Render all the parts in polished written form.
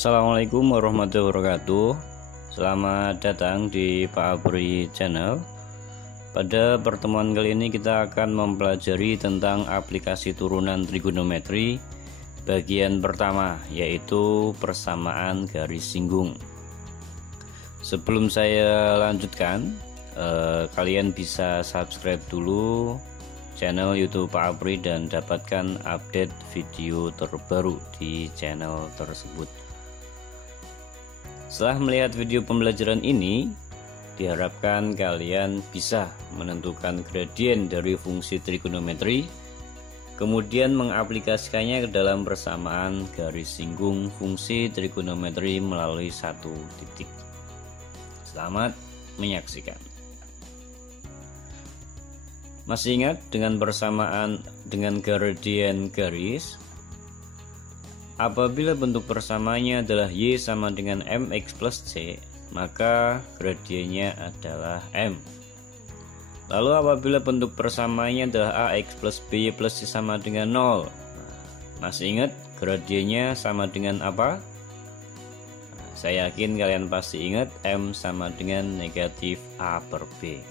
Assalamualaikum warahmatullahi wabarakatuh. Selamat datang di Pak Abri Channel. Pada pertemuan kali ini kita akan mempelajari tentang aplikasi turunan trigonometri bagian pertama, yaitu persamaan garis singgung. Sebelum saya lanjutkan, kalian bisa subscribe dulu channel YouTube Pak Abri dan dapatkan update video terbaru di channel tersebut. Setelah melihat video pembelajaran ini, diharapkan kalian bisa menentukan gradien dari fungsi trigonometri, kemudian mengaplikasikannya ke dalam persamaan garis singgung fungsi trigonometri melalui satu titik. Selamat menyaksikan. Masih ingat dengan persamaan dengan gradien garis? Apabila bentuk persamaannya adalah Y sama dengan MX plus C, maka gradiennya adalah M. Lalu apabila bentuk persamaannya adalah AX plus BY plus C sama dengan 0, masih ingat gradiennya sama dengan apa? Saya yakin kalian pasti ingat, M sama dengan negatif A per B.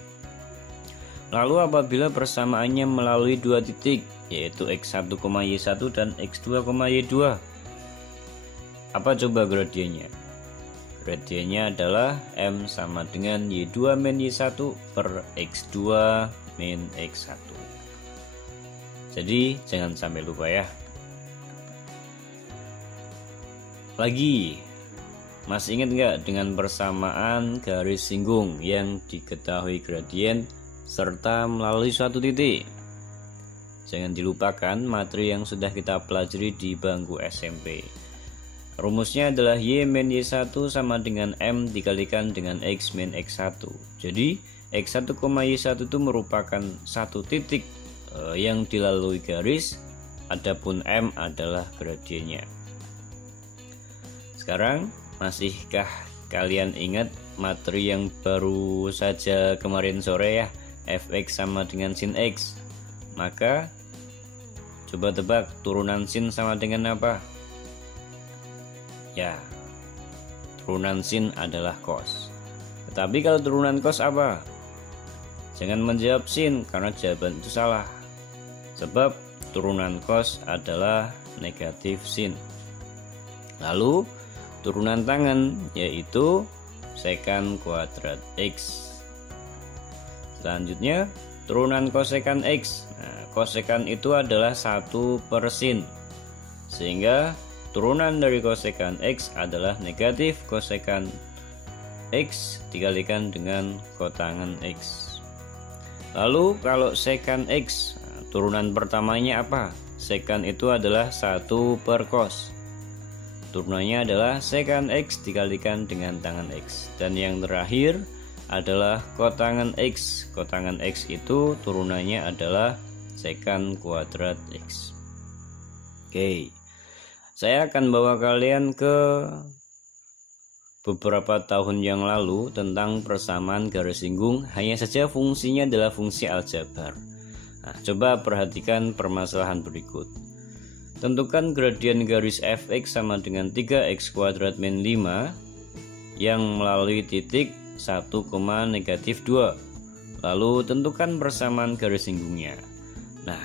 Lalu apabila persamaannya melalui dua titik, yaitu X1, Y1 dan X2, Y2, apa coba gradiennya? Gradiennya adalah M sama dengan Y2 min Y1 per X2 min X1. Jadi jangan sampai lupa ya. Lagi, masih ingat nggak dengan persamaan garis singgung yang diketahui gradien serta melalui suatu titik? Jangan dilupakan materi yang sudah kita pelajari di bangku SMP. Rumusnya adalah Y min Y1 sama dengan M dikalikan dengan X min X1. Jadi X1, Y1 itu merupakan satu titik yang dilalui garis, adapun M adalah gradiennya. Sekarang masihkah kalian ingat materi yang baru saja kemarin sore ya, Fx sama dengan sin X? Maka coba tebak, turunan sin sama dengan apa? Ya, turunan sin adalah cos. Tetapi kalau turunan cos apa? Jangan menjawab sin karena jawaban itu salah. Sebab turunan cos adalah negatif sin. Lalu turunan tangen yaitu secant kuadrat X. Selanjutnya turunan kosekan X. Nah, kosekan itu adalah 1 per sin. Sehingga turunan dari kosekan X adalah negatif kosekan X dikalikan dengan kotangen X. Lalu kalau secant X, turunan pertamanya apa? Secant itu adalah 1 per cos. Turunannya adalah secant X dikalikan dengan tangen X. Dan yang terakhir adalah kotangen X. Kotangen X itu turunannya adalah secant kuadrat X. Oke. Saya akan bawa kalian ke beberapa tahun yang lalu tentang persamaan garis singgung, hanya saja fungsinya adalah fungsi aljabar. Nah, coba perhatikan permasalahan berikut. Tentukan gradien garis Fx sama dengan 3x kuadrat min 5 yang melalui titik 1, negatif 2. Lalu tentukan persamaan garis singgungnya. Nah,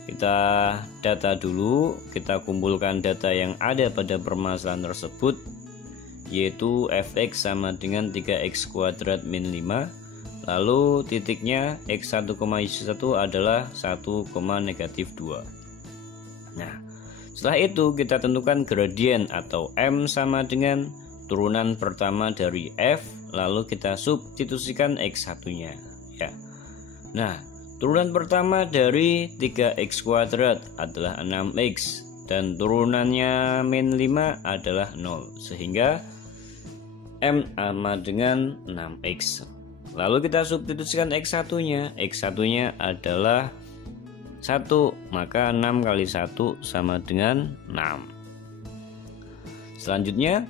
kita data dulu, kita kumpulkan data yang ada pada permasalahan tersebut, yaitu Fx sama dengan 3x kuadrat min 5. Lalu titiknya X1, Y1 adalah 1, negatif 2. Nah, setelah itu kita tentukan gradien atau M sama dengan turunan pertama dari F, lalu kita substitusikan X1-nya ya. Nah, turunan pertama dari 3x kuadrat adalah 6x dan turunannya min 5 adalah 0, sehingga M sama dengan 6x. Lalu kita substitusikan X1-nya. X1-nya adalah 1, maka 6 kali 1 sama dengan 6. Selanjutnya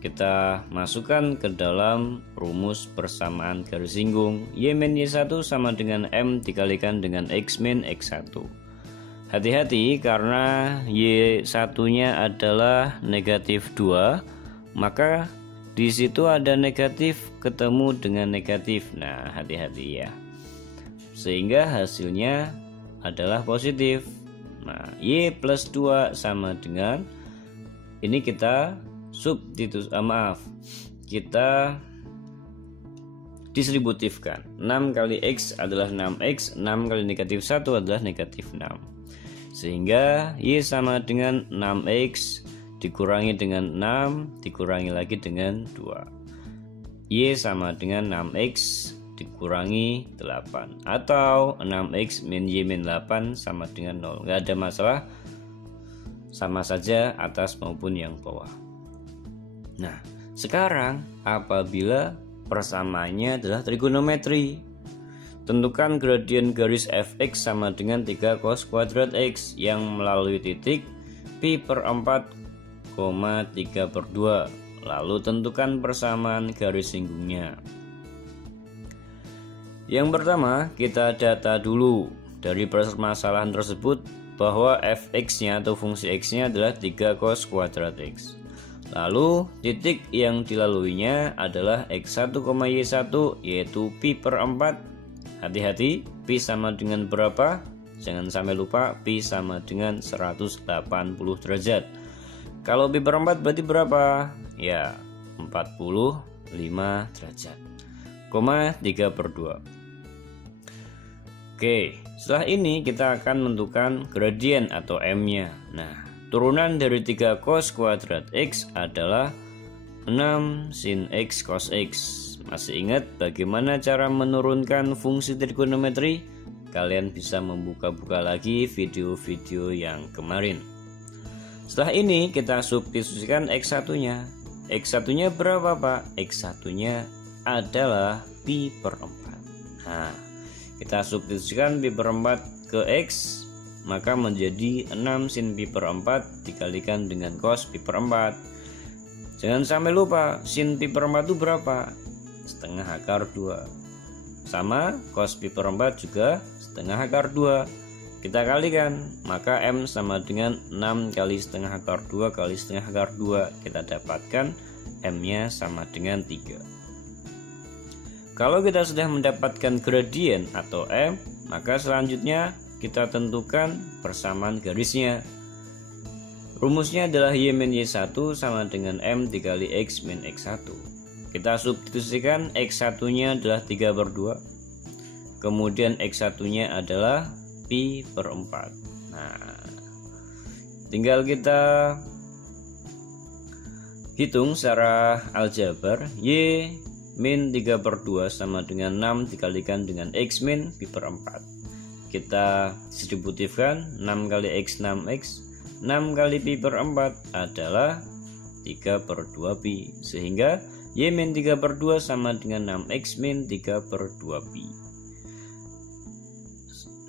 kita masukkan ke dalam rumus persamaan garis singgung. Y min Y1 sama dengan M dikalikan dengan X min X1. Hati-hati karena Y1 nya adalah negatif 2, maka di situ ada negatif ketemu dengan negatif. Nah, hati-hati ya. Sehingga hasilnya adalah positif. Nah, Y plus 2 sama dengan, ini kita kita distributifkan. 6 kali X adalah 6X, 6 kali negatif 1 adalah negatif 6. Sehingga Y sama dengan 6X dikurangi dengan 6 dikurangi lagi dengan 2. Y sama dengan 6X dikurangi 8, atau 6X min Y min 8 sama dengan 0. Nggak ada masalah, sama saja atas maupun yang bawah. Nah, sekarang apabila persamaannya adalah trigonometri, tentukan gradien garis fx sama dengan 3 cos kuadrat x yang melalui titik pi per 4, 3 per 2. Lalu tentukan persamaan garis singgungnya. Yang pertama, kita data dulu dari permasalahan tersebut bahwa fx-nya atau fungsi x-nya adalah 3 cos kuadrat x. Lalu titik yang dilaluinya adalah x1, y1 yaitu pi per 4. Hati-hati, pi sama dengan berapa? Jangan sampai lupa, pi sama dengan 180 derajat. Kalau pi per 4 berarti berapa? Ya, 45 derajat. 3 per 2. Oke, setelah ini kita akan menentukan gradien atau M-nya. Nah, turunan dari 3 cos kuadrat X adalah 6 sin X cos X. Masih ingat bagaimana cara menurunkan fungsi trigonometri? Kalian bisa membuka-buka lagi video-video yang kemarin. Setelah ini kita substitusikan X1-nya. X1-nya berapa, Pak? X1-nya adalah pi per 4. Nah, kita substitusikan pi per 4 ke X, maka menjadi 6 sin pi per 4 dikalikan dengan cos pi per 4. Jangan sampai lupa, sin pi per 4 itu berapa? Setengah akar 2. Sama cos pi per 4 juga setengah akar 2. Kita kalikan, maka M sama dengan 6 kali setengah akar 2 kali setengah akar 2. Kita dapatkan M-nya sama dengan 3. Kalau kita sudah mendapatkan gradien atau M, maka selanjutnya kita tentukan persamaan garisnya. Rumusnya adalah Y min Y1 sama dengan M dikali X min X1. Kita substitusikan X1-nya adalah 3 per 2. Kemudian X1-nya adalah pi per 4. Nah, tinggal kita hitung secara aljabar. Y min 3 per 2 sama dengan 6 dikalikan dengan X min pi per 4. Kita distributifkan, 6 kali X 6X. 6 kali pi per 4 adalah 3 per 2 pi. Sehingga Y min 3 per 2 sama dengan 6X min 3 per 2 pi.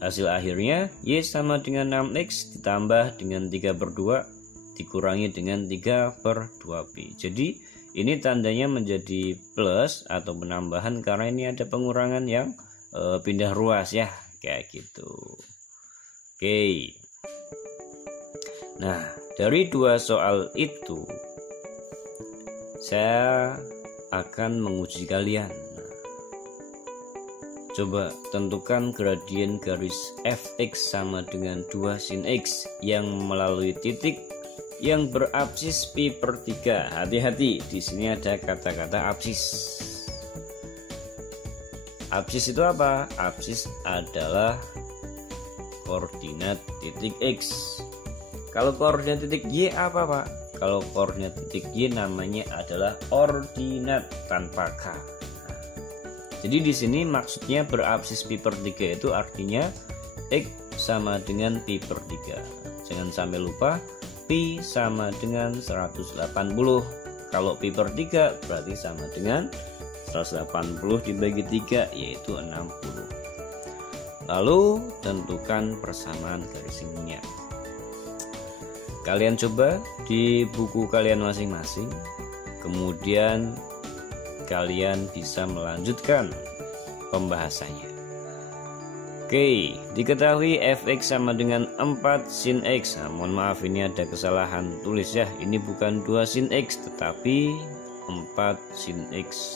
Hasil akhirnya Y sama dengan 6X ditambah dengan 3 per 2 dikurangi dengan 3 per 2 pi. Jadi ini tandanya menjadi plus atau penambahan karena ini ada pengurangan yang pindah ruas ya, kayak gitu. Oke. Nah, dari dua soal itu saya akan menguji kalian. Coba tentukan gradien garis fx sama dengan 2 sin x yang melalui titik yang berabsis pi per 3. Hati-hati, di sini ada kata-kata absis. Absis itu apa? Absis adalah koordinat titik x. Kalau koordinat titik y apa, Pak? Kalau koordinat titik y namanya adalah ordinat tanpa k. Jadi di sini maksudnya berabsis pi per 3 itu artinya x sama dengan pi per 3. Jangan sampai lupa, pi sama dengan 180. Kalau pi per 3 berarti sama dengan 180 dibagi 3 yaitu 60. Lalu tentukan persamaan garis singgungnya. Kalian coba di buku kalian masing-masing, kemudian kalian bisa melanjutkan pembahasannya. Oke, diketahui fx sama dengan 4 sin x. Nah, mohon maaf ini ada kesalahan tulis ya. Ini bukan 2 sin x tetapi 4 sin x.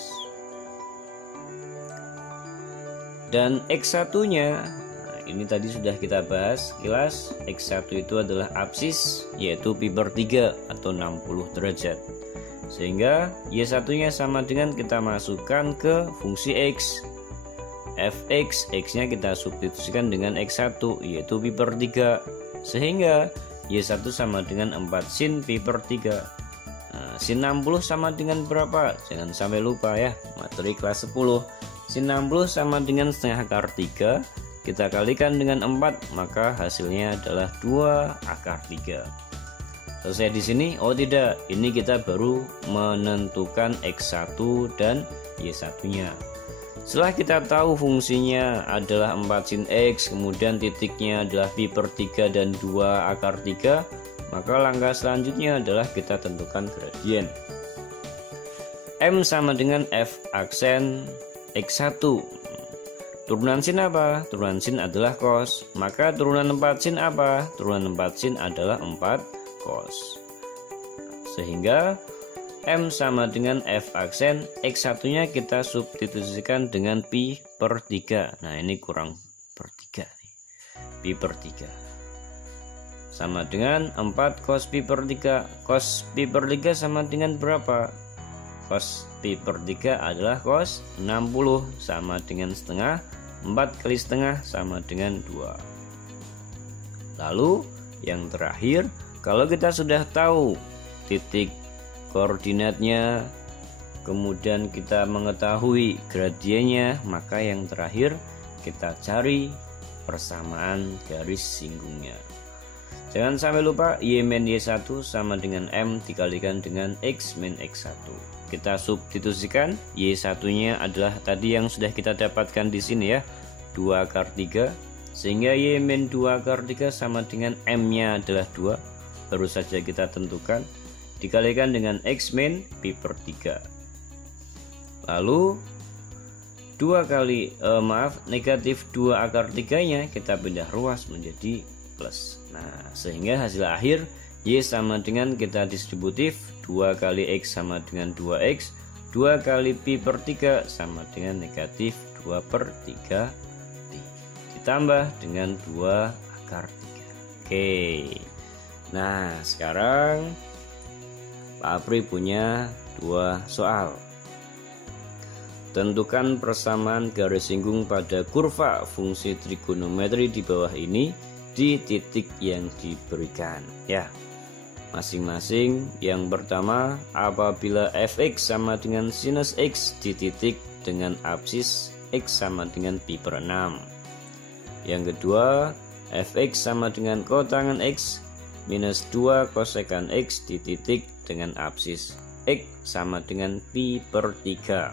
Dan x1 nya, nah ini tadi sudah kita bahas sekilas. X1 itu adalah absis, yaitu pi per 3 atau 60 derajat. Sehingga y1 nya sama dengan kita masukkan ke fungsi x. Fx, x nya kita substitusikan dengan x1, yaitu pi per 3. Sehingga y1 sama dengan 4 sin pi per 3. Nah, sin 60 sama dengan berapa? Jangan sampai lupa ya, materi kelas 10. Sin 60 sama dengan setengah akar 3. Kita kalikan dengan 4, maka hasilnya adalah 2 akar 3. Selesai di sini? Oh tidak, ini kita baru menentukan x1 dan y1 nya. Setelah kita tahu fungsinya adalah 4 sin x, kemudian titiknya adalah pi per 3 dan 2 akar 3, maka langkah selanjutnya adalah kita tentukan gradien. M sama dengan f aksen x1. Turunan sin apa? Turunan sin adalah cos. Maka turunan 4 sin apa? Turunan 4 sin adalah 4 cos. Sehingga M sama dengan f aksen x1 nya kita substitusikan dengan pi per 3. Nah ini kurang per 3 nih. Pi per 3 sama dengan 4 cos pi per 3. Cos pi per 3 sama dengan berapa? Cos pi per 3 adalah cos 60 sama dengan setengah. 4 kali setengah sama dengan 2. Lalu yang terakhir, kalau kita sudah tahu titik koordinatnya, kemudian kita mengetahui gradiennya, maka yang terakhir kita cari persamaan garis singgungnya. Jangan sampai lupa y min y1 sama dengan m dikalikan dengan x min x1. Kita substitusikan, y1 nya adalah tadi yang sudah kita dapatkan di sini ya, 2 akar 3, sehingga y min 2 akar 3 sama dengan m nya adalah 2. Baru saja kita tentukan, dikalikan dengan x min pi per 3. Lalu negatif 2 akar 3 nya kita pindah ruas menjadi plus. Nah sehingga hasil akhir y sama dengan kita distributif, 2 kali x sama dengan 2x, 2 kali pi per 3 sama dengan negatif 2 per 3 pi, ditambah dengan 2 akar 3. Oke, nah sekarang Pak Apri punya 2 soal. Tentukan persamaan garis singgung pada kurva fungsi trigonometri di bawah ini di titik yang diberikan. Ya, masing-masing. Yang pertama, apabila fx sama dengan sinus x di titik dengan absis x sama dengan pi per 6. Yang kedua, fx sama dengan kotangan x minus 2 kosekan x di titik dengan absis x sama dengan pi per 3.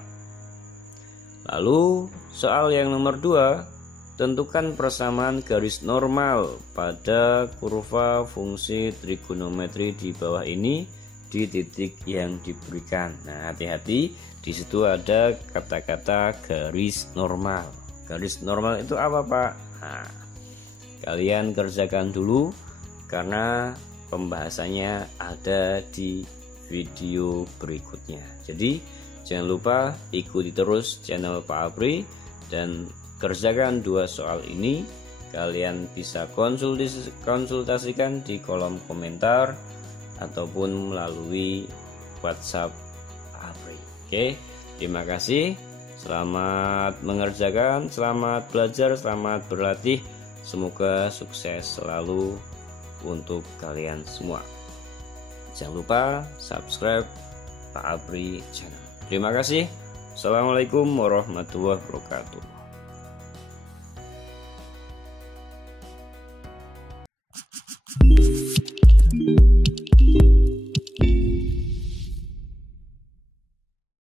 Lalu soal yang nomor 2, tentukan persamaan garis normal pada kurva fungsi trigonometri di bawah ini di titik yang diberikan. Nah hati-hati, di situ ada kata-kata garis normal. Garis normal itu apa Pak? Nah, kalian kerjakan dulu karena pembahasannya ada di video berikutnya. Jadi jangan lupa ikuti terus channel Pak Apri dan kerjakan 2 soal ini. Kalian bisa konsultasikan di kolom komentar ataupun melalui WhatsApp Pak Apri. Oke, terima kasih. Selamat mengerjakan, selamat belajar, selamat berlatih. Semoga sukses selalu untuk kalian semua. Jangan lupa subscribe Pak Apri channel. Terima kasih. Assalamualaikum warahmatullahi wabarakatuh.